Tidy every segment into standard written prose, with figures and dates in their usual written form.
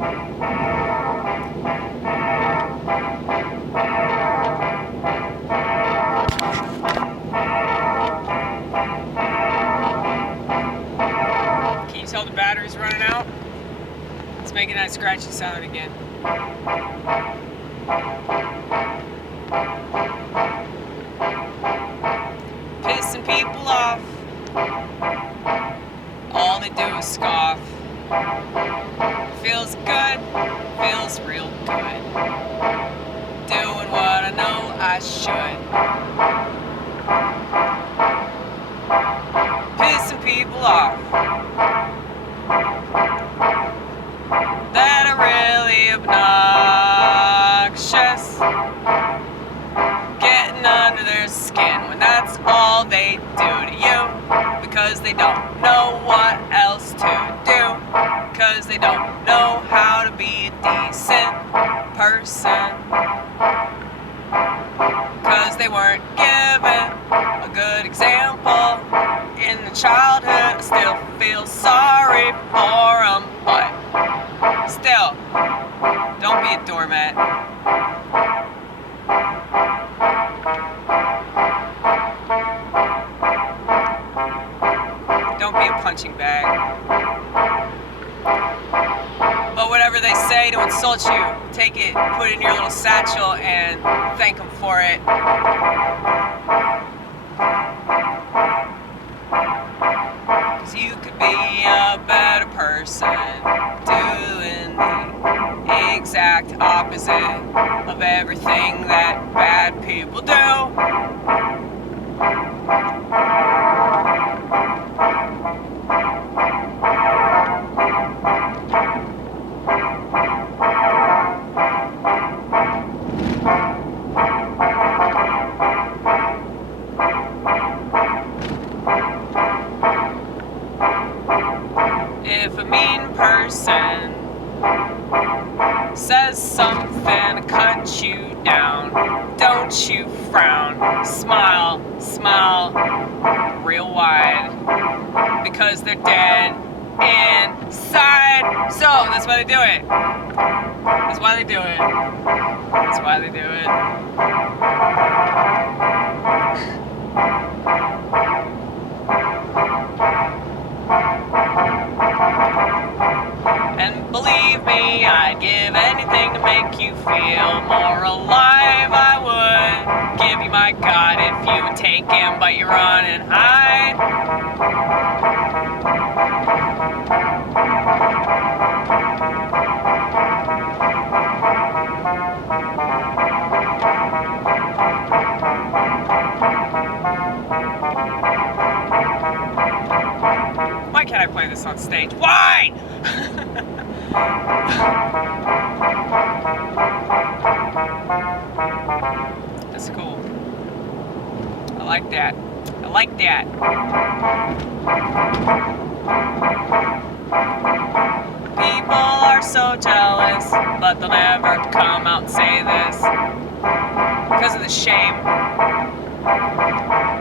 Can you tell the battery's running out? It's making that scratchy sound again. Pissing people off. All they do is scoff. Feels good, feels real good. Doing what I know I should. Pissing people off that are really obnoxious. Getting under their skin when that's all they do to you. Because they don't know what else to do. Because they don't know how to be a decent person. Because they weren't given a good example in the childhood. I still feel sorry for them, but still, don't be a doormat. Don't be a punching bag. But whatever they say to insult you, take it, put it in your little satchel, and thank them for it. Because you could be a better person, doing the exact opposite of everything that bad people do. If a mean person says something to cut you down, don't you frown. Smile, smile real wide. Because they're dead inside. So that's why they do it. That's why they do it. That's why they do it. And believe me, I'd give anything to make you feel more alive. I would give you my God if you would take him, but you run and hide. Why can't I play this on stage? Why? That's cool. I like that. I like that. People are so jealous, but they'll never come out and say this because of the shame.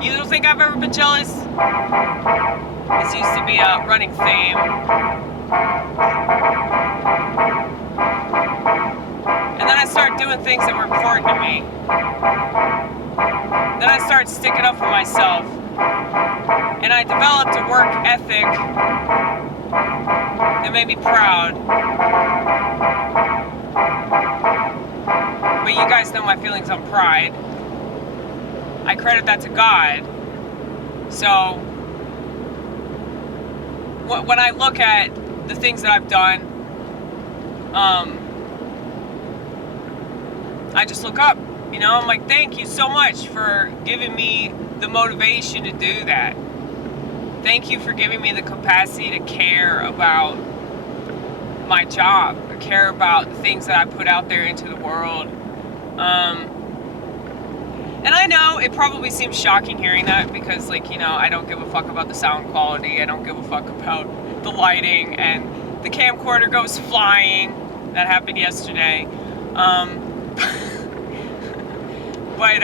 You don't think I've ever been jealous? This used to be a running theme. And then I started doing things that were important to me. Then I started sticking up for myself. And I developed a work ethic that made me proud. But you guys know my feelings on pride. I credit that to God. So, when I look at the things that I've done, I just look up, you know, I'm like, thank you so much for giving me the motivation to do that. Thank you for giving me the capacity to care about my job, or care about the things that I put out there into the world. And I know it probably seems shocking hearing that because, like, you know, I don't give a fuck about the sound quality. I don't give a fuck about the lighting, and the camcorder goes flying. That happened yesterday. But,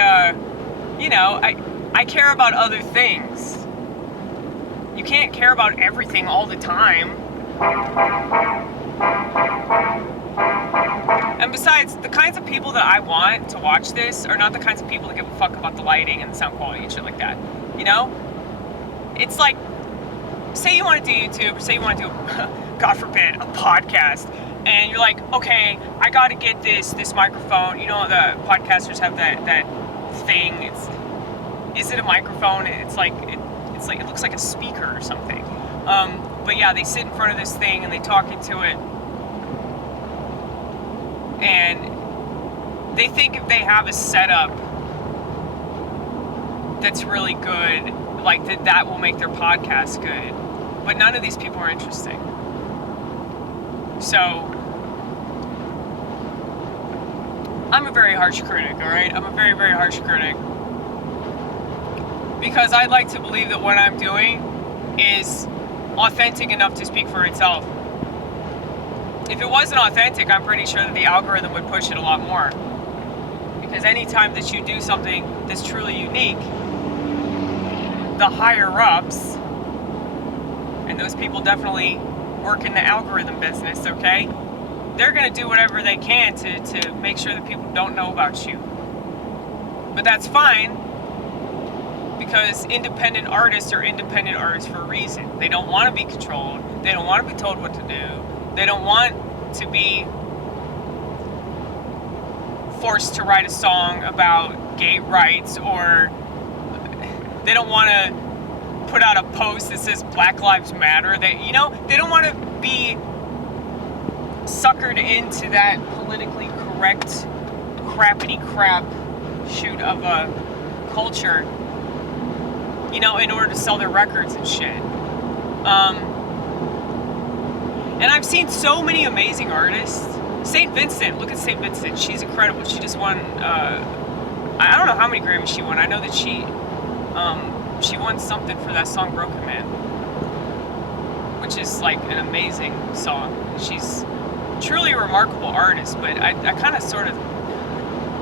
you know, I care about other things. You can't care about everything all the time. besides, the kinds of people that I want to watch this are not the kinds of people that give a fuck about the lighting and the sound quality and shit like that. You know? It's like, say you want to do YouTube, or say you want to do, God forbid, a podcast, and you're like, okay, I got to get this microphone. You know, the podcasters have that thing. Is it a microphone? It's like it looks like a speaker or something. But yeah, they sit in front of this thing and they talk into it, and they think if they have a setup that's really good, like that will make their podcast good. But none of these people are interesting. So I'm a very harsh critic, all right? I'm a very, very harsh critic. Because I'd like to believe that what I'm doing is authentic enough to speak for itself. If it wasn't authentic, I'm pretty sure that the algorithm would push it a lot more. Because anytime that you do something that's truly unique, the higher ups, and those people definitely work in the algorithm business, okay? They're gonna do whatever they can to make sure that people don't know about you. But that's fine, because independent artists are independent artists for a reason. They don't want to be controlled. They don't want to be told what to do. They don't want to be forced to write a song about gay rights, or they don't want to put out a post that says Black Lives Matter. They don't want to be suckered into that politically correct crappity crap shoot of a culture, in order to sell their records and shit. And I've seen so many amazing artists. St. Vincent, look at St. Vincent. She's incredible. She just won, I don't know how many Grammys she won. I know that she won something for that song Broken Man, which is like an amazing song. She's truly a remarkable artist, but I kind of sort of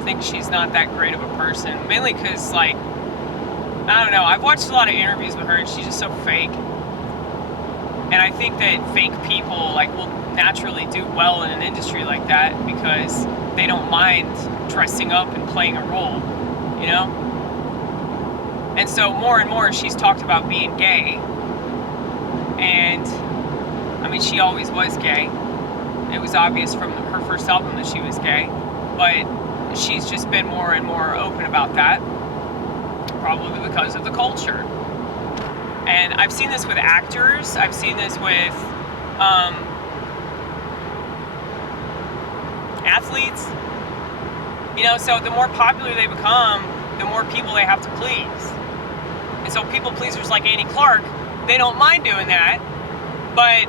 think she's not that great of a person, mainly because, like, I don't know, I've watched a lot of interviews with her and she's just so fake. And I think that fake people, like, will naturally do well in an industry like that because they don't mind dressing up and playing a role, And so more and more she's talked about being gay. And, I mean, she always was gay. It was obvious from her first album that she was gay. But she's just been more and more open about that. Probably because of the culture. And I've seen this with actors. I've seen this with athletes. So the more popular they become, the more people they have to please. And so people pleasers like Annie Clark, they don't mind doing that. But,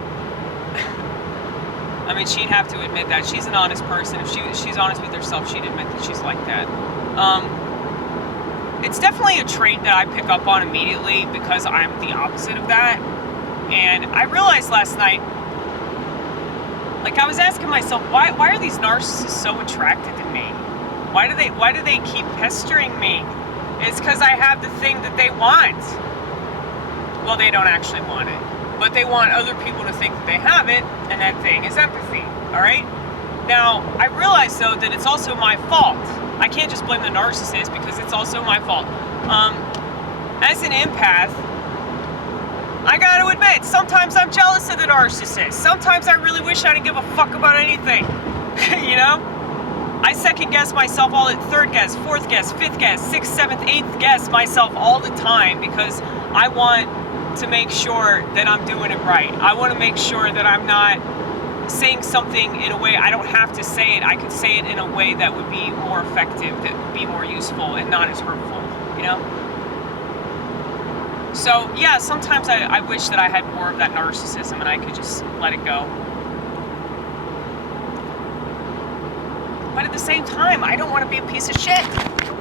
I mean, she'd have to admit that. She's an honest person. If she's honest with herself, she'd admit that she's like that. It's definitely a trait that I pick up on immediately because I'm the opposite of that. And I realized last night, like, I was asking myself, why are these narcissists so attracted to me? Why do they keep pestering me? It's because I have the thing that they want. Well, they don't actually want it, but they want other people to think that they have it, and that thing is empathy. All right? Now, I realize, though, that it's also my fault. I can't just blame the narcissist because it's also my fault. As an empath, I gotta admit, sometimes I'm jealous of the narcissist. Sometimes I really wish I didn't give a fuck about anything. I second guess myself third guess, fourth guess, fifth guess, sixth, seventh, eighth guess myself all the time because I want to make sure that I'm doing it right. I want to make sure that I'm not saying something in a way I don't have to say it. I could say it in a way that would be more effective, that would be more useful and not as hurtful, So, yeah, sometimes I wish that I had more of that narcissism and I could just let it go. But at the same time, I don't want to be a piece of shit.